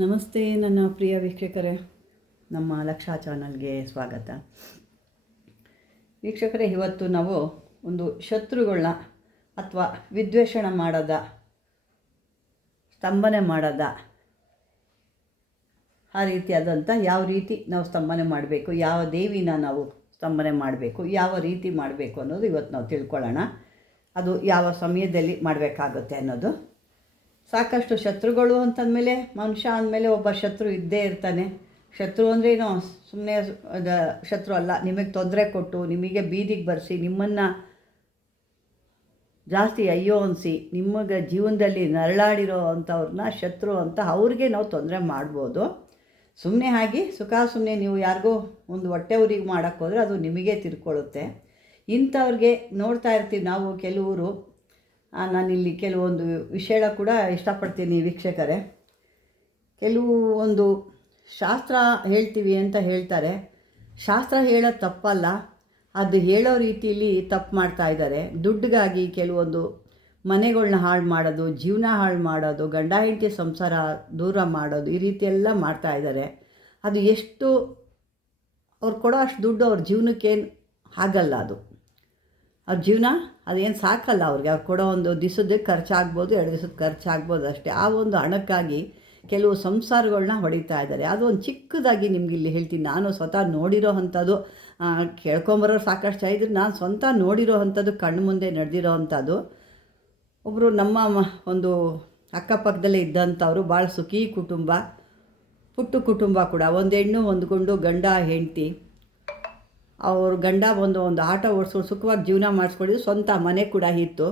ನಮಸ್ತೆ ನನ್ನ ಪ್ರಿಯ ವೀಕ್ಷಕರೇ, ನಮ್ಮ ಲಕ್ಷ ಚಾನಲ್ಗೆ ಸ್ವಾಗತ. ವೀಕ್ಷಕರೇ, ಇವತ್ತು ನಾವು ಒಂದು ಶತ್ರುಗಳನ್ನ ಅಥವಾ ವಿದ್ವೇಷಣ ಮಾಡೋದ, ಸ್ತಂಭನೆ ಮಾಡೋದ, ಆ ರೀತಿಯಾದಂಥ ಯಾವ ರೀತಿ ನಾವು ಸ್ತಂಭನೆ ಮಾಡಬೇಕು, ಯಾವ ದೇವಿನ ನಾವು ಸ್ತಂಭನೆ ಮಾಡಬೇಕು, ಯಾವ ರೀತಿ ಮಾಡಬೇಕು ಅನ್ನೋದು ಇವತ್ತು ನಾವು ತಿಳ್ಕೊಳ್ಳೋಣ. ಅದು ಯಾವ ಸಮಯದಲ್ಲಿ ಮಾಡಬೇಕಾಗುತ್ತೆ ಅನ್ನೋದು. ಸಾಕಷ್ಟು ಶತ್ರುಗಳು ಅಂತಂದಮೇಲೆ ಮನುಷ್ಯ ಅಂದಮೇಲೆ ಒಬ್ಬ ಶತ್ರು ಇದ್ದೇ ಇರ್ತಾನೆ. ಶತ್ರು ಅಂದರೆ ಏನೋ ಸುಮ್ಮನೆ ಶತ್ರು ಅಲ್ಲ, ನಿಮಗೆ ತೊಂದರೆ ಕೊಟ್ಟು ನಿಮಗೆ ಬೀದಿಗೆ ಬರೆಸಿ ನಿಮ್ಮನ್ನು ಜಾಸ್ತಿ ಅಯ್ಯೋ ಅನಿಸಿ ನಿಮಗೆ ಜೀವನದಲ್ಲಿ ನರಳಾಡಿರೋ ಅಂಥವ್ರನ್ನ ಶತ್ರು ಅಂತ ಅವ್ರಿಗೆ ನಾವು ತೊಂದರೆ ಮಾಡ್ಬೋದು. ಸುಮ್ಮನೆ ಹಾಗೆ ಸುಮ್ಮನೆ ನೀವು ಯಾರಿಗೋ ಒಂದು ಹೊಟ್ಟೆ ಊರಿಗೆ ಮಾಡೋಕ್ಕೆ ಹೋದರೆ ಅದು ನಿಮಗೆ ತಿರ್ಕೊಳ್ಳುತ್ತೆ. ಇಂಥವ್ರಿಗೆ ನೋಡ್ತಾ ಇರ್ತೀವಿ ನಾವು. ಕೆಲವರು ನಾನಿಲ್ಲಿ ಕೆಲವೊಂದು ವಿಷಯ ಕೂಡ ಇಷ್ಟಪಡ್ತೀನಿ ವೀಕ್ಷಕರೇ. ಕೆಲವು ಒಂದು ಶಾಸ್ತ್ರ ಹೇಳ್ತೀವಿ ಅಂತ ಹೇಳ್ತಾರೆ. ಶಾಸ್ತ್ರ ಹೇಳೋದು ತಪ್ಪಲ್ಲ, ಅದು ಹೇಳೋ ರೀತಿಯಲ್ಲಿ ತಪ್ಪು ಮಾಡ್ತಾ ಇದ್ದಾರೆ. ದುಡ್ಡಿಗಾಗಿ ಕೆಲವೊಂದು ಮನೆಗಳನ್ನ ಹಾಳು ಮಾಡೋದು, ಜೀವನ ಹಾಳು ಮಾಡೋದು, ಗಂಡ ಹೆಂಡತಿ ಸಂಸಾರ ದೂರ ಮಾಡೋದು, ಈ ರೀತಿಯೆಲ್ಲ ಮಾಡ್ತಾ ಇದ್ದಾರೆ. ಅದು ಎಷ್ಟು ಅವ್ರು ಕೊಡೋ ಅಷ್ಟು ದುಡ್ಡು ಅವ್ರ ಜೀವನಕ್ಕೇನು ಆಗಲ್ಲ. ಅದು ಅವ್ರ ಜೀವನ ಅದೇನು ಸಾಕಲ್ಲ ಅವ್ರಿಗೆ. ಅವ್ರು ಕೊಡೋ ಒಂದು ದಿವಸಕ್ಕೆ ಖರ್ಚಾಗ್ಬೋದು, 2 ದಿವಸದ ಖರ್ಚಾಗ್ಬೋದು ಅಷ್ಟೇ. ಆ ಒಂದು ಹಣಕ್ಕಾಗಿ ಕೆಲವು ಸಂಸಾರಗಳನ್ನ ಹೊಡಿತಾ ಇದ್ದಾರೆ. ಅದು ಒಂದು ಚಿಕ್ಕದಾಗಿ ನಿಮ್ಗೆ ಇಲ್ಲಿ ಹೇಳ್ತೀನಿ. ನಾನು ಸ್ವತಃ ನೋಡಿರೋ ಅಂಥದ್ದು, ಕೇಳ್ಕೊಂಬರೋರು ಸಾಕಷ್ಟು ಇದ್ರೆ ನಾನು ಸ್ವಂತ ನೋಡಿರೋ ಅಂಥದ್ದು, ಕಣ್ಣು ಮುಂದೆ ನಡೆದಿರೋ ಅಂಥದ್ದು. ಒಬ್ಬರು ನಮ್ಮ ಒಂದು ಅಕ್ಕಪಕ್ಕದಲ್ಲೇ ಇದ್ದಂಥವ್ರು, ಭಾಳ ಸುಖಿ ಕುಟುಂಬ, ಪುಟ್ಟು ಕುಟುಂಬ ಕೂಡ. ಒಂದು ಹೆಣ್ಣು ಒಂದು ಗಂಡು, ಗಂಡ ಹೆಂಡತಿ. ಅವ್ರ ಗಂಡ ಒಂದು ಆಟೋ ಓಡಿಸ್ಕೊಂಡು ಸುಖವಾಗಿ ಜೀವನ ಮಾಡಿಸ್ಕೊಂಡಿದ್ದು, ಸ್ವಂತ ಮನೆ ಕೂಡ ಇತ್ತು.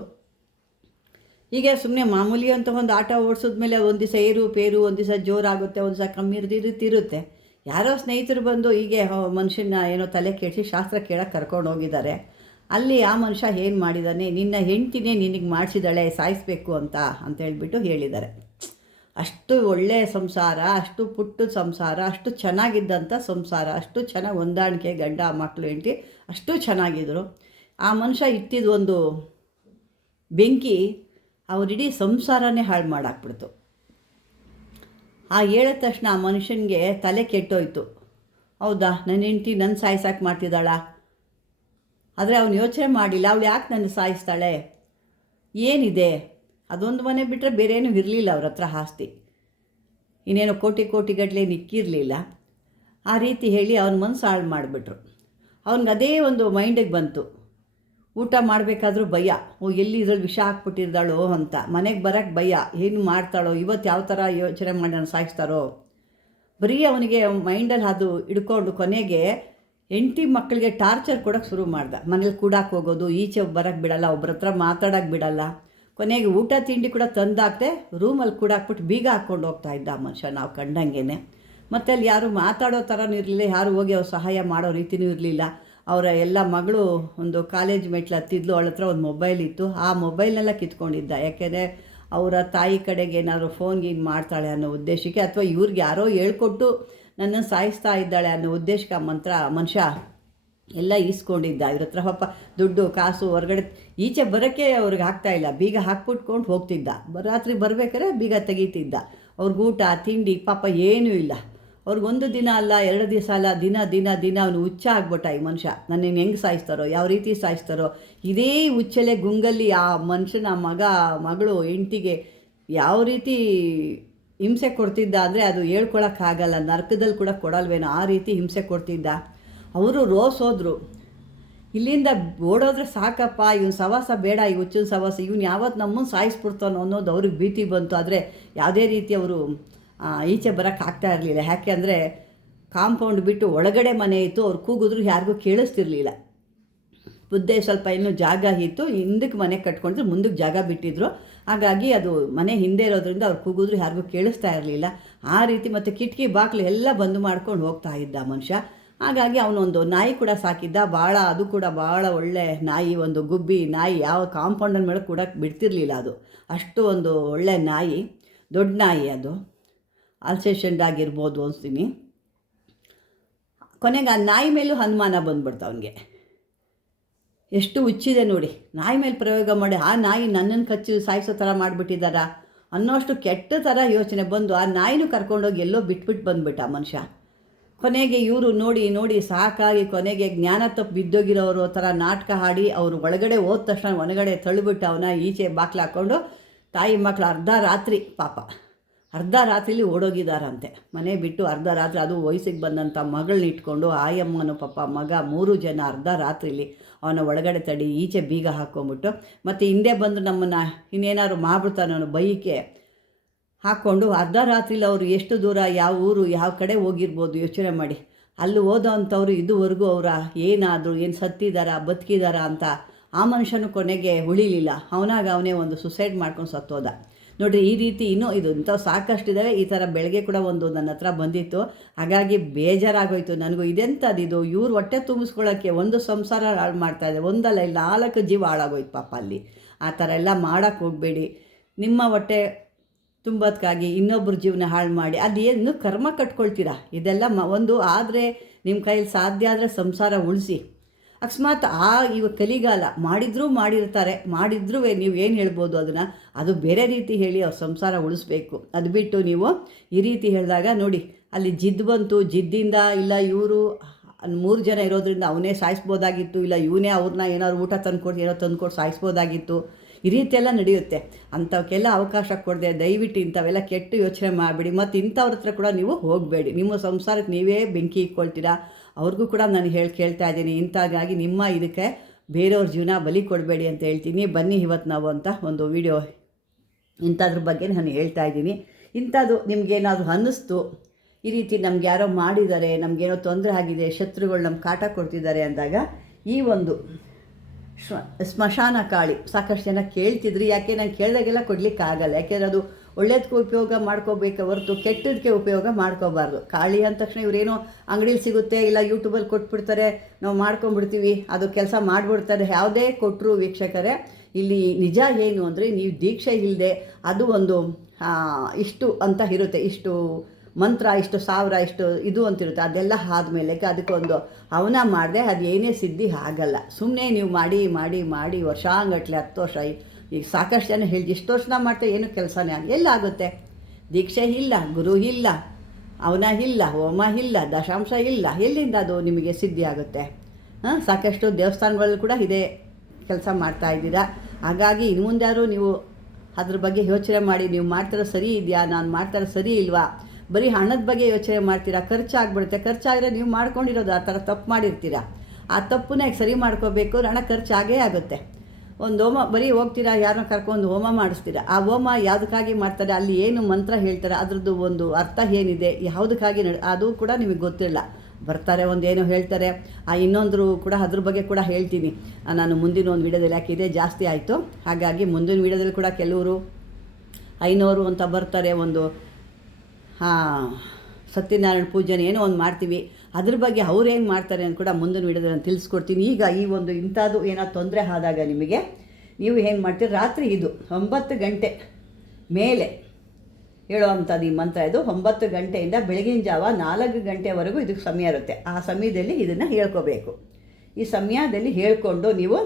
ಹೀಗೆ ಸುಮ್ಮನೆ ಮಾಮೂಲಿ ಅಂತ ಒಂದು ಆಟೋ ಓಡಿಸಿದ್ಮೇಲೆ ಒಂದು ದಿವಸ ಏರು ಪೇರು, ಒಂದು ದಿವಸ ಜೋರಾಗುತ್ತೆ, ಒಂದು ದಿವಸ ಕಮ್ಮಿ ಇರುತ್ತೆ. ಯಾರೋ ಸ್ನೇಹಿತರು ಬಂದು ಹೀಗೆ ಮನುಷ್ಯನ ಏನೋ ತಲೆ ಕೆಡಿಸಿ ಶಾಸ್ತ್ರ ಕೇಳಕ್ಕೆ ಕರ್ಕೊಂಡು ಹೋಗಿದ್ದಾರೆ. ಅಲ್ಲಿ ಆ ಮನುಷ್ಯ ಏನು ಮಾಡಿದ್ದಾನೆ, ನಿನ್ನ ಹೆಂಡ್ತಿನೇ ನಿನಗೆ ಮಾಡಿಸಿದಾಳೆ, ಸಾಯಿಸಬೇಕು ಅಂತ ಹೇಳ್ಬಿಟ್ಟು ಹೇಳಿದ್ದಾರೆ. ಅಷ್ಟು ಒಳ್ಳೆಯ ಸಂಸಾರ, ಅಷ್ಟು ಪುಟ್ಟ ಸಂಸಾರ, ಅಷ್ಟು ಚೆನ್ನಾಗಿದ್ದಂಥ ಸಂಸಾರ, ಅಷ್ಟು ಚೆನ್ನಾಗಿ ಹೊಂದಾಣಿಕೆ, ಗಂಡ ಮಕ್ಕಳು ಹೆಂಡತಿ ಅಷ್ಟು ಚೆನ್ನಾಗಿದ್ದರು. ಆ ಮನುಷ್ಯ ಇಟ್ಟಿದ್ದು ಒಂದು ಬೆಂಕಿ ಅವರಿಡೀ ಸಂಸಾರನೇ ಹಾಳು ಮಾಡಾಕ್ಬಿಡ್ತು. ಆ ಹೇಳಿದ ತಕ್ಷಣ ಆ ಮನುಷ್ಯನಿಗೆ ತಲೆ ಕೆಟ್ಟೋಯ್ತು. ಹೌದಾ, ನನ್ನ ಹೆಂಡ್ತಿ ನನ್ನ ಸಾಯಿಸಕ್ಕೆ ಮಾಡ್ತಿದ್ದಾಳ? ಆದರೆ ಅವನು ಯೋಚನೆ ಮಾಡಿಲ್ಲ, ಅವಳು ಯಾಕೆ ನನ್ನ ಸಾಯಿಸ್ತಾಳೆ, ಏನಿದೆ. ಅದೊಂದು ಮನೆ ಬಿಟ್ಟರೆ ಬೇರೇನೂ ಇರಲಿಲ್ಲ ಅವ್ರ ಹತ್ರ ಆಸ್ತಿ, ಇನ್ನೇನೋ ಕೋಟಿ ನಿಕ್ಕಿರಲಿಲ್ಲ. ಆ ರೀತಿ ಹೇಳಿ ಅವನ ಮನಸ್ಸು ಹಾಳು ಮಾಡಿಬಿಟ್ರು. ಅವ್ನಿಗೆ ಅದೇ ಒಂದು ಮೈಂಡಿಗೆ ಬಂತು. ಊಟ ಮಾಡಬೇಕಾದ್ರೂ ಭಯ, ಎಲ್ಲಿ ಇದ್ರಲ್ಲಿ ವಿಷ ಹಾಕ್ಬಿಟ್ಟಿರ್ದಾಳೋ ಅಂತ. ಮನೆಗೆ ಬರೋಕ್ಕೆ ಭಯ, ಏನು ಮಾಡ್ತಾಳೋ, ಇವತ್ತು ಯಾವ ಥರ ಯೋಚನೆ ಮಾಡಿ ನಾನು ಸಾಯಿಸ್ತಾರೋ. ಬರೀ ಅವನಿಗೆ ಮೈಂಡಲ್ಲಿ ಅದು ಹಿಡ್ಕೊಂಡು ಕೊನೆಗೆ ಹೆಂಡತಿ ಮಕ್ಕಳಿಗೆ ಟಾರ್ಚರ್ ಕೊಡೋಕ್ಕೆ ಶುರು ಮಾಡ್ದ. ಮನೇಲಿ ಕೂಡಕ್ಕೆ ಹೋಗೋದು, ಈಚೆ ಬರೋಕ್ಕೆ ಬಿಡಲ್ಲ, ಒಬ್ಬರ ಹತ್ರ ಮಾತಾಡೋಕ್ಕೆ ಬಿಡಲ್ಲ. ಕೊನೆಗೆ ಊಟ ತಿಂಡಿ ಕೂಡ ತಂದಾಕ್ತೆ ರೂಮಲ್ಲಿ ಕೂಡ ಹಾಕ್ಬಿಟ್ಟು ಬೀಗ ಹಾಕ್ಕೊಂಡು ಹೋಗ್ತಾ ಇದ್ದ ಆ ಮನುಷ್ಯ, ನಾವು ಕಂಡಂಗೆ. ಮತ್ತು ಅಲ್ಲಿ ಯಾರು ಮಾತಾಡೋ ಥರನೂ ಇರಲಿಲ್ಲ, ಯಾರು ಹೋಗಿ ಅವ್ರು ಸಹಾಯ ಮಾಡೋ ರೀತಿಯೂ ಇರಲಿಲ್ಲ. ಅವರ ಎಲ್ಲ ಮಗಳು ಒಂದು ಕಾಲೇಜ್ ಮೆಟ್ಲು ಹತ್ತಿದ್ಲು, ಅವಳ ಹತ್ರ ಒಂದು ಮೊಬೈಲ್ ಇತ್ತು. ಆ ಮೊಬೈಲ್ನೆಲ್ಲ ಕಿತ್ಕೊಂಡಿದ್ದ. ಯಾಕೆಂದರೆ ಅವರ ತಾಯಿ ಕಡೆಗೆ ಏನಾದರೂ ಫೋನ್ಗೆ ಮಾಡ್ತಾಳೆ ಅನ್ನೋ ಉದ್ದೇಶಕ್ಕೆ, ಅಥವಾ ಇವ್ರಿಗೆ ಯಾರೋ ಹೇಳ್ಕೊಟ್ಟು ನನ್ನನ್ನು ಸಾಯಿಸ್ತಾ ಇದ್ದಾಳೆ ಅನ್ನೋ ಉದ್ದೇಶಕ್ಕೆ ಆ ಮನುಷ್ಯ ಎಲ್ಲ ಈಸ್ಕೊಂಡಿದ್ದ. ಇವ್ರ ಹತ್ರ ಪಾಪ ದುಡ್ಡು ಕಾಸು ಹೊರಗಡೆ ಈಚೆ ಬರೋಕ್ಕೆ ಅವ್ರಿಗೆ ಆಗ್ತಾಯಿಲ್ಲ, ಬೀಗ ಹಾಕ್ಬಿಟ್ಕೊಂಡು ಹೋಗ್ತಿದ್ದ. ರಾತ್ರಿ ಬರಬೇಕಾದ್ರೆ ಬೀಗ ತೆಗೀತಿದ್ದ. ಅವ್ರಿಗೆ ಊಟ ತಿಂಡಿ ಪಾಪ ಏನೂ ಇಲ್ಲ. ಅವ್ರಿಗೊಂದು ದಿನ ಅಲ್ಲ, 2 ದಿವಸ ಅಲ್ಲ, ದಿನ ಅವನು ಹುಚ್ಚ ಆಗ್ಬಿಟ್ಟ ಈ ಮನುಷ್ಯ. ನನ್ನೇನು ಹೆಂಗೆ ಸಾಯಿಸ್ತಾರೋ, ಯಾವ ರೀತಿ ಸಾಯಿಸ್ತಾರೋ. ಇದೇ ಹುಚ್ಚಲೆ ಗುಂಗಲ್ಲಿ ಆ ಮನುಷ್ಯನ ಮಗಳು ಹೆಂಡ್ತಿಗೆ ಯಾವ ರೀತಿ ಹಿಂಸೆ ಕೊಡ್ತಿದ್ದ ಅಂದರೆ ಅದು ಹೇಳ್ಕೊಳಕ್ಕಾಗಲ್ಲ. ನರಕದಲ್ಲಿ ಕೂಡ ಕೊಡಲ್ವೇನೋ ಆ ರೀತಿ ಹಿಂಸೆ ಕೊಡ್ತಿದ್ದ. ಅವರು ಹೋದರು, ಇಲ್ಲಿಂದ ಓಡೋದ್ರೆ ಸಾಕಪ್ಪ, ಇವನು ಸವಾಸ ಬೇಡ, ಈ ಹುಚ್ಚಿನ ಸವಾಸ, ಇವನು ಯಾವತ್ತು ನಮ್ಮನ್ನು ಸಾಯಿಸ್ಬಿಡ್ತಾನೋ ಅನ್ನೋದು ಅವ್ರಿಗೆ ಭೀತಿ ಬಂತು. ಆದರೆ ಯಾವುದೇ ರೀತಿ ಅವರು ಈಚೆ ಬರೋಕ್ಕಾಗ್ತಾ ಇರಲಿಲ್ಲ. ಯಾಕೆ ಅಂದರೆ ಕಾಂಪೌಂಡ್ ಬಿಟ್ಟು ಒಳಗಡೆ ಮನೆ ಇತ್ತು. ಅವ್ರು ಕೂಗಿದ್ರು ಯಾರಿಗೂ ಕೇಳಿಸ್ತಿರ್ಲಿಲ್ಲ. ಬುದ್ಧೆ ಸ್ವಲ್ಪ ಇನ್ನೂ ಜಾಗ ಇತ್ತು, ಹಿಂದಕ್ಕೆ ಮನೆ ಕಟ್ಕೊಂಡಿದ್ರು, ಮುಂದಕ್ಕೆ ಜಾಗ ಬಿಟ್ಟಿದ್ರು. ಹಾಗಾಗಿ ಅದು ಮನೆ ಹಿಂದೆ ಇರೋದ್ರಿಂದ ಅವ್ರು ಕೂಗಿದ್ರು ಯಾರಿಗೂ ಕೇಳಿಸ್ತಾ ಇರಲಿಲ್ಲ. ಆ ರೀತಿ ಮತ್ತು ಕಿಟಕಿ ಬಾಗಿಲು ಎಲ್ಲ ಬಂದು ಮಾಡ್ಕೊಂಡು ಹೋಗ್ತಾ ಇದ್ದ ಮನುಷ್ಯ. ಹಾಗಾಗಿ ಅವನೊಂದು ನಾಯಿ ಕೂಡ ಸಾಕಿದ್ದ. ಅದು ಕೂಡ ಭಾಳ ಒಳ್ಳೆ ನಾಯಿ, ಒಂದು ಗುಬ್ಬಿ ನಾಯಿ. ಯಾವ ಕಾಂಪೌಂಡಲ್ಲಿ ಮೇಲೆ ಕೂಡ ಬಿಡ್ತಿರ್ಲಿಲ್ಲ ಅದು. ಅಷ್ಟು ಒಂದು ಒಳ್ಳೆ ನಾಯಿ, ದೊಡ್ಡ ನಾಯಿ. ಅದು ಆಲ್ಸೇಷನ್ ಆಗಿರ್ಬೋದು ಅನಿಸ್ತೀನಿ. ಕೊನೆಗೆ ಆ ನಾಯಿ ಮೇಲೂ ಅನುಮಾನ ಬಂದ್ಬಿಡ್ತು ಅವನಿಗೆ. ಎಷ್ಟು ಹುಚ್ಚಿದೆ ನೋಡಿ, ನಾಯಿ ಮೇಲೆ ಪ್ರಯೋಗ ಮಾಡಿ ಆ ನಾಯಿ ನನ್ನನ್ನು ಕಚ್ಚಿ ಸಾಯಿಸೋ ಥರ ಮಾಡಿಬಿಟ್ಟಿದ್ದಾರಾ ಅನ್ನೋಷ್ಟು ಕೆಟ್ಟ ಥರ ಯೋಚನೆ ಬಂದು ಆ ನಾಯಿನೂ ಕರ್ಕೊಂಡೋಗಿ ಎಲ್ಲೋ ಬಿಟ್ಬಿಟ್ಟು ಬಂದುಬಿಟ್ಟ ಮನುಷ್ಯ. ಕೊನೆಗೆ ಇವರು ನೋಡಿ ನೋಡಿ ಸಾಕಾಗಿ ಕೊನೆಗೆ ಜ್ಞಾನ ತಪ್ಪು ಬಿದ್ದೋಗಿರೋರು ಥರ ನಾಟಕ ಆಡಿ ಅವರು ಒಳಗಡೆ ಹೋದ ತಕ್ಷಣ ಒಳಗಡೆ ತಳ್ಳಿಬಿಟ್ಟು ಅವನ ಈಚೆ ಬಾಕ್ಲು ಹಾಕ್ಕೊಂಡು ತಾಯಿ ಮಕ್ಕಳು ಅರ್ಧ ರಾತ್ರಿ ಪಾಪ ಅರ್ಧ ರಾತ್ರಿಲಿ ಓಡೋಗಿದ್ದಾರಂತೆ ಮನೆ ಬಿಟ್ಟು. ಅರ್ಧ ರಾತ್ರಿ ಅದು ವಯಸ್ಸಿಗೆ ಬಂದಂಥ ಮಗಳನ್ನ ಇಟ್ಕೊಂಡು ಆಯಮ್ಮನ ಪಾಪ ಮಗ 3 ಜನ ಅರ್ಧ ರಾತ್ರಿಲಿ ಅವನ ಒಳಗಡೆ ತಡಿ ಈಚೆ ಬೀಗ ಹಾಕ್ಕೊಂಬಿಟ್ಟು ಮತ್ತು ಹಿಂದೆ ಬಂದು ನಮ್ಮನ್ನು ಇನ್ನೇನಾದ್ರು ಮಾಡ್ಬಿಡ್ತಾನೆ ಅವನು ಬೈಕೆ ಹಾಕ್ಕೊಂಡು ಅರ್ಧ ರಾತ್ರಿಲಿ ಅವರು ಎಷ್ಟು ದೂರ ಯಾವ ಊರು ಯಾವ ಕಡೆ ಹೋಗಿರ್ಬೋದು ಯೋಚನೆ ಮಾಡಿ. ಅಲ್ಲಿ ಹೋದಂಥವ್ರು ಇದುವರೆಗೂ ಏನಾದರೂ ಏನು ಸತ್ತಿದ್ದಾರಾ ಬದುಕಿದಾರಾ ಅಂತ ಆ ಮನುಷ್ಯನೂ ಕೊನೆಗೆ ಉಳಿಲಿಲ್ಲ. ಅವನೇ ಒಂದು ಸುಸೈಡ್ ಮಾಡ್ಕೊಂಡು ಸತ್ತೋದ. ನೋಡಿರಿ, ಈ ರೀತಿ ಇನ್ನೂ ಇದು ಇಂಥವು ಸಾಕಷ್ಟಿದ್ದಾವೆ. ಈ ಥರ ಬೆಳಗ್ಗೆ ಕೂಡ ಒಂದು ನನ್ನ ಹತ್ರ ಬಂದಿತ್ತು. ಹಾಗಾಗಿ ಬೇಜಾರಾಗೋಯ್ತು ನನಗೂ. ಇದೆಂಥದ್ದು ಇವ್ರು ಹೊಟ್ಟೆ ತುಂಬಿಸ್ಕೊಳ್ಳೋಕ್ಕೆ ಒಂದು ಸಂಸಾರ ಹಾಳು ಮಾಡ್ತಾಯಿದೆ, ಒಂದಲ್ಲ 4 ಜೀವ ಹಾಳಾಗೋಯ್ತು ಪಾಪ ಅಲ್ಲಿ. ಆ ಥರ ಎಲ್ಲ ಮಾಡೋಕ್ಕೆ ಹೋಗಬೇಡಿ. ನಿಮ್ಮ ಹೊಟ್ಟೆ ತುಂಬೋದಕ್ಕಾಗಿ ಇನ್ನೊಬ್ಬರ ಜೀವನ ಹಾಳು ಮಾಡಿ ಅದೇನು ಕರ್ಮ ಕಟ್ಕೊಳ್ತೀರಾ. ಇದೆಲ್ಲ ಒಂದು ಆದರೆ ನಿಮ್ಮ ಕೈಯಲ್ಲಿ ಸಾಧ್ಯ ಆದರೆ ಸಂಸಾರ ಉಳಿಸಿ. ಅಕಸ್ಮಾತ್ ಇವಾಗ ಕಲಿಗಾಲ ಮಾಡಿದ್ರೂ ನೀವು ಏನು ಹೇಳ್ಬೋದು ಅದನ್ನು, ಅದು ಬೇರೆ ರೀತಿ ಹೇಳಿ ಅವ್ರ ಸಂಸಾರ ಉಳಿಸ್ಬೇಕು. ಅದು ಬಿಟ್ಟು ನೀವು ಈ ರೀತಿ ಹೇಳಿದಾಗ ನೋಡಿ ಅಲ್ಲಿ ಜಿದ್ದು ಬಂತು, ಜಿದ್ದಿಂದ ಇಲ್ಲ ಇವರು 3 ಜನ ಇರೋದ್ರಿಂದ ಅವನೇ ಸಾಯಿಸ್ಬೋದಾಗಿತ್ತು, ಇಲ್ಲ ಇವನೇ ಅವ್ರನ್ನ ಏನಾದ್ರು ಊಟ ತಂದ್ಕೊಟ್ಟು ಸಾಯಿಸ್ಬೋದಾಗಿತ್ತು. ಈ ರೀತಿಯೆಲ್ಲ ನಡೆಯುತ್ತೆ. ಅಂಥವಕ್ಕೆಲ್ಲ ಅವಕಾಶ ಕೊಡದೆ ದಯವಿಟ್ಟು ಇಂಥವೆಲ್ಲ ಕೆಟ್ಟ ಯೋಚನೆ ಮಾಡಿಬಿಡಿ. ಮತ್ತು ಇಂಥವ್ರ ಹತ್ರ ಕೂಡ ನೀವು ಹೋಗಬೇಡಿ. ನಿಮ್ಮ ಸಂಸಾರಕ್ಕೆ ನೀವೇ ಬೆಂಕಿ ಇಕ್ಕೊಳ್ತೀರಾ. ಅವ್ರಿಗೂ ಕೂಡ ನಾನು ಕೇಳ್ತಾ ಇದ್ದೀನಿ. ಇಂಥಾಗಾಗಿ ನಿಮ್ಮ ಇದಕ್ಕೆ ಬೇರೆಯವ್ರ ಜೀವನ ಬಲಿ ಕೊಡಬೇಡಿ ಅಂತ ಹೇಳ್ತೀನಿ. ಬನ್ನಿ ಇವತ್ತು ನಾವು ಅಂತ ಒಂದು ವಿಡಿಯೋ ಇಂಥದ್ರ ಬಗ್ಗೆ ನಾನು ಹೇಳ್ತಾ ಇದ್ದೀನಿ. ಇಂಥದ್ದು ನಿಮಗೇನಾದರೂ ಅನ್ನಿಸ್ತು, ಈ ರೀತಿ ನಮ್ಗೆ ಯಾರೋ ಮಾಡಿದ್ದಾರೆ, ನಮಗೇನೋ ತೊಂದರೆ ಆಗಿದೆ, ಶತ್ರುಗಳು ನಮ್ಗೆ ಕಾಟ ಕೊಡ್ತಿದ್ದಾರೆ ಅಂದಾಗ ಈ ಒಂದು ಸ್ಮಶಾನ ಕಾಳಿ ಸಾಕಷ್ಟು ಜನ ಕೇಳ್ತಿದ್ರಿ. ಯಾಕೆ ನಾನು ಕೇಳಿದಾಗೆಲ್ಲ ಕೊಡಲಿಕ್ಕಾಗಲ್ಲ, ಯಾಕೆಂದರೆ ಅದು ಒಳ್ಳೇದಕ್ಕೆ ಉಪಯೋಗ ಮಾಡ್ಕೋಬೇಕು ಹೊರತು ಕೆಟ್ಟದಕ್ಕೆ ಉಪಯೋಗ ಮಾಡ್ಕೋಬಾರ್ದು. ಕಾಳಿ ಅಂದ ತಕ್ಷಣ ಇವರೇನೋ ಅಂಗಡೀಲಿ ಸಿಗುತ್ತೆ, ಇಲ್ಲ ಯೂಟ್ಯೂಬಲ್ಲಿ ಕೊಟ್ಬಿಡ್ತಾರೆ, ನಾವು ಮಾಡ್ಕೊಂಡ್ಬಿಡ್ತೀವಿ, ಅದು ಕೆಲಸ ಮಾಡಿಬಿಡ್ತಾರೆ. ಯಾವುದೇ ಕೊಟ್ಟರು ವೀಕ್ಷಕರೇ, ಇಲ್ಲಿ ನಿಜ ಏನು ಅಂದರೆ ನೀವು ದೀಕ್ಷೆ ಇಲ್ಲದೆ ಅದು ಒಂದು ಇಷ್ಟು ಅಂತ ಇರುತ್ತೆ, ಇಷ್ಟು ಮಂತ್ರ, ಇಷ್ಟು 1000 ಇಷ್ಟು ಇದು ಅಂತಿರುತ್ತೆ. ಅದೆಲ್ಲ ಆದಮೇಲೆ ಅದಕ್ಕೊಂದು ಹವನ ಮಾಡಿದೆ ಅದು ಏನೇ ಸಿದ್ಧಿ ಆಗಲ್ಲ. ಸುಮ್ಮನೆ ನೀವು ಮಾಡಿ ಮಾಡಿ ಮಾಡಿ ವರ್ಷಾಂಗಟ್ಲೆ 10 ವರ್ಷ ಈಗ ಸಾಕಷ್ಟು ಜನ ಹೇಳಿ ಇಷ್ಟು ವರ್ಷ ಮಾಡ್ತಾ ಏನು ಕೆಲಸನೇ ಎಲ್ಲಾಗುತ್ತೆ. ದೀಕ್ಷೆ ಇಲ್ಲ, ಗುರು ಇಲ್ಲ, ಹವನ ಇಲ್ಲ, ಹೋಮ ಇಲ್ಲ, ದಶಾಂಶ ಇಲ್ಲ, ಎಲ್ಲಿಂದ ಅದು ನಿಮಗೆ ಸಿದ್ಧಿ ಆಗುತ್ತೆ? ಸಾಕಷ್ಟು ದೇವಸ್ಥಾನಗಳಲ್ಲಿ ಕೂಡ ಇದೇ ಕೆಲಸ ಮಾಡ್ತಾಯಿದ್ದೀರಾ. ಹಾಗಾಗಿ ಇನ್ನು ಮುಂದಾದರೂ ನೀವು ಅದ್ರ ಬಗ್ಗೆ ಯೋಚನೆ ಮಾಡಿ, ನೀವು ಮಾಡ್ತಾರೋ ಸರಿ ಇದೆಯಾ, ನಾನು ಮಾಡ್ತಾರೋ ಸರಿ ಇಲ್ವಾ. ಬರೀ ಹಣದ ಬಗ್ಗೆ ಯೋಚನೆ ಮಾಡ್ತೀರಾ, ಖರ್ಚಾಗ್ಬಿಡುತ್ತೆ. ಖರ್ಚಾದರೆ ನೀವು ಮಾಡ್ಕೊಂಡಿರೋದು ಆ ಥರ ತಪ್ಪು ಮಾಡಿರ್ತೀರ. ಆ ತಪ್ಪನ್ನ ಸರಿ ಮಾಡ್ಕೋಬೇಕು, ಹಣ ಖರ್ಚಾಗೇ ಆಗುತ್ತೆ. ಒಂದು ಹೋಮ ಬರೀ ಹೋಗ್ತೀರಾ, ಯಾರನ್ನ ಕರ್ಕೊಂಡು ಹೋಮ ಮಾಡಿಸ್ತೀರಾ, ಆ ಹೋಮ ಯಾವುದಕ್ಕಾಗಿ ಮಾಡ್ತಾರೆ, ಅಲ್ಲಿ ಏನು ಮಂತ್ರ ಹೇಳ್ತಾರೆ, ಅದ್ರದ್ದು ಒಂದು ಅರ್ಥ ಏನಿದೆ, ಯಾವುದಕ್ಕಾಗಿ ಅದು ಕೂಡ ನಿಮಗೆ ಗೊತ್ತಿಲ್ಲ. ಬರ್ತಾರೆ ಒಂದೇನೋ ಹೇಳ್ತಾರೆ, ಇನ್ನೊಂದರು ಕೂಡ ಅದ್ರ ಬಗ್ಗೆ ಕೂಡ ಹೇಳ್ತೀನಿ ನಾನು ಮುಂದಿನ ಒಂದು ವಿಡಿಯೋದಲ್ಲಿ. ಯಾಕಿದೆ ಜಾಸ್ತಿ ಆಯಿತು, ಹಾಗಾಗಿ ಮುಂದಿನ ವಿಡಿಯೋದಲ್ಲಿ ಕೂಡ ಕೆಲವರು 500 ಅಂತ ಬರ್ತಾರೆ, ಒಂದು ಸತ್ಯನಾರಾಯಣ ಪೂಜನೆ ಏನೋ ಒಂದು ಮಾಡ್ತೀವಿ, ಅದ್ರ ಬಗ್ಗೆ ಅವ್ರು ಏನು ಮಾಡ್ತಾರೆ ಅಂತ ಕೂಡ ಮುಂದಿನ ವಿಡಿಯೋದಲ್ಲಿ ನಾನು ತಿಳಿಸ್ಕೊಡ್ತೀನಿ. ಈಗ ಈ ಒಂದು ಇಂಥದ್ದು ಏನೋ ತೊಂದರೆ ಆದಾಗ ನಿಮಗೆ ನೀವು ಏನು ಮಾಡ್ತೀರಿ, ರಾತ್ರಿ ಇದು 9 ಗಂಟೆ ಮೇಲೆ ಹೇಳುವಂಥದ್ದು ಈ ಮಂತ್ರ. ಇದು 9 ಗಂಟೆಯಿಂದ ಬೆಳಗಿನ ಜಾವ 4 ಗಂಟೆವರೆಗೂ ಇದಕ್ಕೆ ಸಮಯ ಇರುತ್ತೆ. ಆ ಸಮಯದಲ್ಲಿ ಇದನ್ನು ಹೇಳ್ಕೋಬೇಕು. ಈ ಸಮಯದಲ್ಲಿ ಹೇಳ್ಕೊಂಡು ನೀವು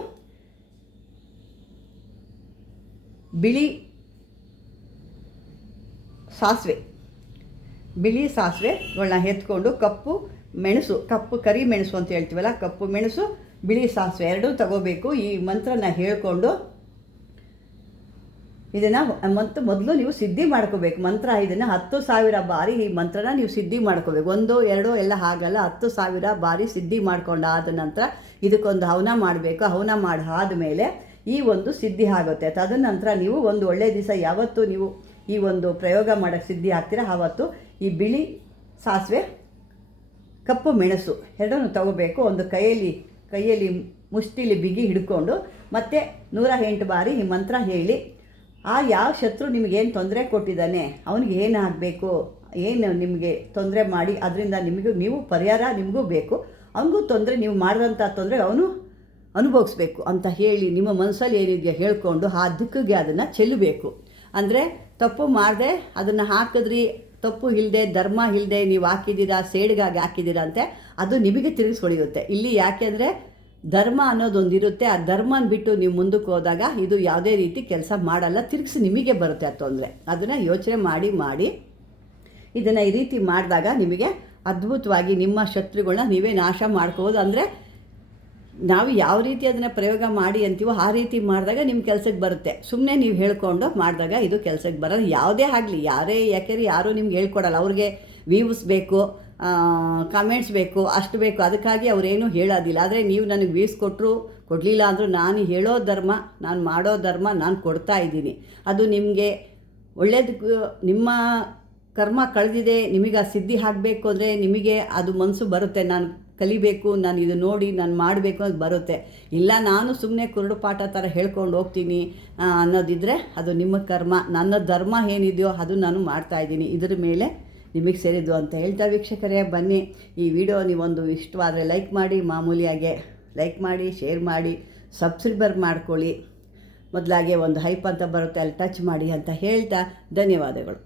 ಬಿಳಿ ಸಾಸಿವೆಗಳನ್ನ ಎತ್ಕೊಂಡು ಕಪ್ಪು ಕರಿ ಮೆಣಸು ಅಂತ ಹೇಳ್ತೀವಲ್ಲ, ಕಪ್ಪು ಮೆಣಸು, ಬಿಳಿ ಸಾಸಿವೆ ಎರಡೂ ತಗೋಬೇಕು. ಈ ಮಂತ್ರನ ಹೇಳ್ಕೊಂಡು ಇದನ್ನು ಮೊದಲು ನೀವು ಸಿದ್ಧಿ ಮಾಡ್ಕೋಬೇಕು. ಮಂತ್ರ ಇದನ್ನು 10,000 ಬಾರಿ ಈ ಮಂತ್ರನ ನೀವು ಸಿದ್ಧಿ ಮಾಡ್ಕೋಬೇಕು. 1, 2 ಎಲ್ಲ ಆಗಲ್ಲ, 10,000 ಬಾರಿ ಸಿದ್ಧಿ ಮಾಡ್ಕೊಂಡಾದ ನಂತರ ಇದಕ್ಕೊಂದು ಹವನ ಮಾಡಬೇಕು. ಹವನ ಮಾಡಾದಮೇಲೆ ಈ ಒಂದು ಸಿದ್ಧಿ ಆಗುತ್ತೆ. ತದನಂತರ ನೀವು ಒಂದು ಒಳ್ಳೆಯ ದಿವಸ ಯಾವತ್ತು ನೀವು ಈ ಒಂದು ಪ್ರಯೋಗ ಮಾಡೋಕ್ಕೆ ಸಿದ್ಧಿ ಆಗ್ತೀರ, ಆವತ್ತು ಈ ಬಿಳಿ ಸಾಸಿವೆ, ಕಪ್ಪು ಮೆಣಸು ಎರಡನ್ನೂ ತಗೋಬೇಕು. ಒಂದು ಕೈಯಲ್ಲಿ ಮುಷ್ಟಿಲಿ ಬಿಗಿ ಹಿಡ್ಕೊಂಡು ಮತ್ತೆ 108 ಬಾರಿ ಈ ಮಂತ್ರ ಹೇಳಿ, ಯಾವ ಶತ್ರು ನಿಮಗೇನು ತೊಂದರೆ ಕೊಟ್ಟಿದ್ದಾನೆ, ಅವನಿಗೆ ಏನಾಗಬೇಕು, ಏನು ನಿಮಗೆ ತೊಂದರೆ ಮಾಡಿ ಅದರಿಂದ ನೀವು ಪರಿಹಾರ ನಿಮಗೂ ಬೇಕು, ಅವನಿಗೂ ತೊಂದರೆ, ನೀವು ಮಾಡಿದಂಥ ತೊಂದರೆ ಅವನು ಅನುಭವಿಸ್ಬೇಕು ಅಂತ ಹೇಳಿ ನಿಮ್ಮ ಮನಸ್ಸಲ್ಲಿ ಏನಿದೆಯೋ ಹೇಳ್ಕೊಂಡು ಆ ದಿಕ್ಕಿಗೆ ಅದನ್ನು ಚೆಲ್ಲಬೇಕು. ಅಂದರೆ ತಪ್ಪು ಮಾಡದೆ ಅದನ್ನು ಹಾಕಿದ್ರಿ, ತಪ್ಪು ಇಲ್ಲದೆ, ಧರ್ಮ ಇಲ್ಲದೆ ನೀವು ಹಾಕಿದ್ದೀರಾ, ಸೇಡ್ಗಾಗಿ ಹಾಕಿದ್ದೀರಾ ಅಂತೆ ಅದು ನಿಮಗೆ ತಿರುಗಿಸ್ಕೊಳಿಯುತ್ತೆ. ಇಲ್ಲಿ ಯಾಕೆಂದರೆ ಧರ್ಮ ಅನ್ನೋದೊಂದಿರುತ್ತೆ. ಆ ಧರ್ಮನ ಬಿಟ್ಟು ನೀವು ಮುಂದಕ್ಕೆ ಹೋದಾಗ ಇದು ಯಾವುದೇ ರೀತಿ ಕೆಲಸ ಮಾಡಲ್ಲ, ತಿರುಗಿಸಿ ನಿಮಗೆ ಬರುತ್ತೆ ಆ ತೊಂದರೆ. ಅದನ್ನು ಯೋಚನೆ ಮಾಡಿ ಇದನ್ನು ಈ ರೀತಿ ಮಾಡಿದಾಗ ನಿಮಗೆ ಅದ್ಭುತವಾಗಿ ನಿಮ್ಮ ಶತ್ರುಗಳನ್ನ ನೀವೇ ನಾಶ ಮಾಡ್ಕೋಬೋದು. ಅಂದರೆ ನಾವು ಯಾವ ರೀತಿ ಅದನ್ನು ಪ್ರಯೋಗ ಮಾಡಿ ಅಂತೀವೋ ಆ ರೀತಿ ಮಾಡಿದಾಗ ನಿಮ್ಮ ಕೆಲಸಕ್ಕೆ ಬರುತ್ತೆ. ಸುಮ್ಮನೆ ನೀವು ಹೇಳ್ಕೊಂಡು ಮಾಡಿದಾಗ ಇದು ಕೆಲಸಕ್ಕೆ ಬರೋದು. ಯಾವುದೇ ಆಗಲಿ, ಯಾಕೆಂದರೆ ಯಾರೂ ನಿಮ್ಗೆ ಹೇಳ್ಕೊಡಲ್ಲ. ಅವ್ರಿಗೆ ವ್ಯೂಸ್ ಬೇಕು, ಕಮೆಂಟ್ಸ್ ಬೇಕು, ಅಷ್ಟು ಬೇಕು, ಅದಕ್ಕಾಗಿ ಅವರೇನು ಹೇಳೋದಿಲ್ಲ. ಆದರೆ ನೀವು ನನಗೆ ವ್ಯೂಸ್ ಕೊಡಲಿಲ್ಲ ಅಂದರೂ ನಾನು ಹೇಳೋ ಧರ್ಮ, ನಾನು ಮಾಡೋ ಧರ್ಮ ನಾನು ಕೊಡ್ತಾ ಇದ್ದೀನಿ. ಅದು ನಿಮಗೆ ಒಳ್ಳೆಯದಕ್ಕೆ, ನಿಮ್ಮ ಕರ್ಮ ಕಳೆದಿದೆ, ನಿಮಗೆ ಆ ಸಿದ್ಧಿ ಆಗಬೇಕು ಅಂದರೆ ನಿಮಗೆ ಅದು ಮನಸ್ಸು ಬರುತ್ತೆ. ನಾನು ಕಲಿಬೇಕು, ನಾನು ಇದು ನೋಡಿ ನಾನು ಮಾಡಬೇಕು ಅಂತ ಬರುತ್ತೆ. ಇಲ್ಲ ನಾನು ಸುಮ್ಮನೆ ಕುರುಡು ಪಾಠ ಥರ ಹೇಳ್ಕೊಂಡು ಹೋಗ್ತೀನಿ ಅನ್ನೋದಿದ್ದರೆ ಅದು ನಿಮ್ಮ ಕರ್ಮ. ನನ್ನ ಧರ್ಮ ಏನಿದೆಯೋ ಅದು ನಾನು ಮಾಡ್ತಾಯಿದ್ದೀನಿ, ಇದ್ರ ಮೇಲೆ ನಿಮಗೆ ಸೇರಿದ್ದು ಅಂತ ಹೇಳ್ತಾ ವೀಕ್ಷಕರೇ, ಬನ್ನಿ ಈ ವಿಡಿಯೋ ನೀವೊಂದು ಇಷ್ಟವಾದರೆ ಲೈಕ್ ಮಾಡಿ, ಮಾಮೂಲಿಯಾಗೆ ಲೈಕ್ ಮಾಡಿ, ಶೇರ್ ಮಾಡಿ, ಸಬ್ಸ್ಕ್ರೈಬರ್ ಮಾಡ್ಕೊಳ್ಳಿ. ಮೊದಲಾಗೆ ಒಂದು ಹೈಪ್ ಅಂತ ಬರುತ್ತೆ, ಅಲ್ಲಿ ಟಚ್ ಮಾಡಿ ಅಂತ ಹೇಳ್ತಾ ಧನ್ಯವಾದಗಳು.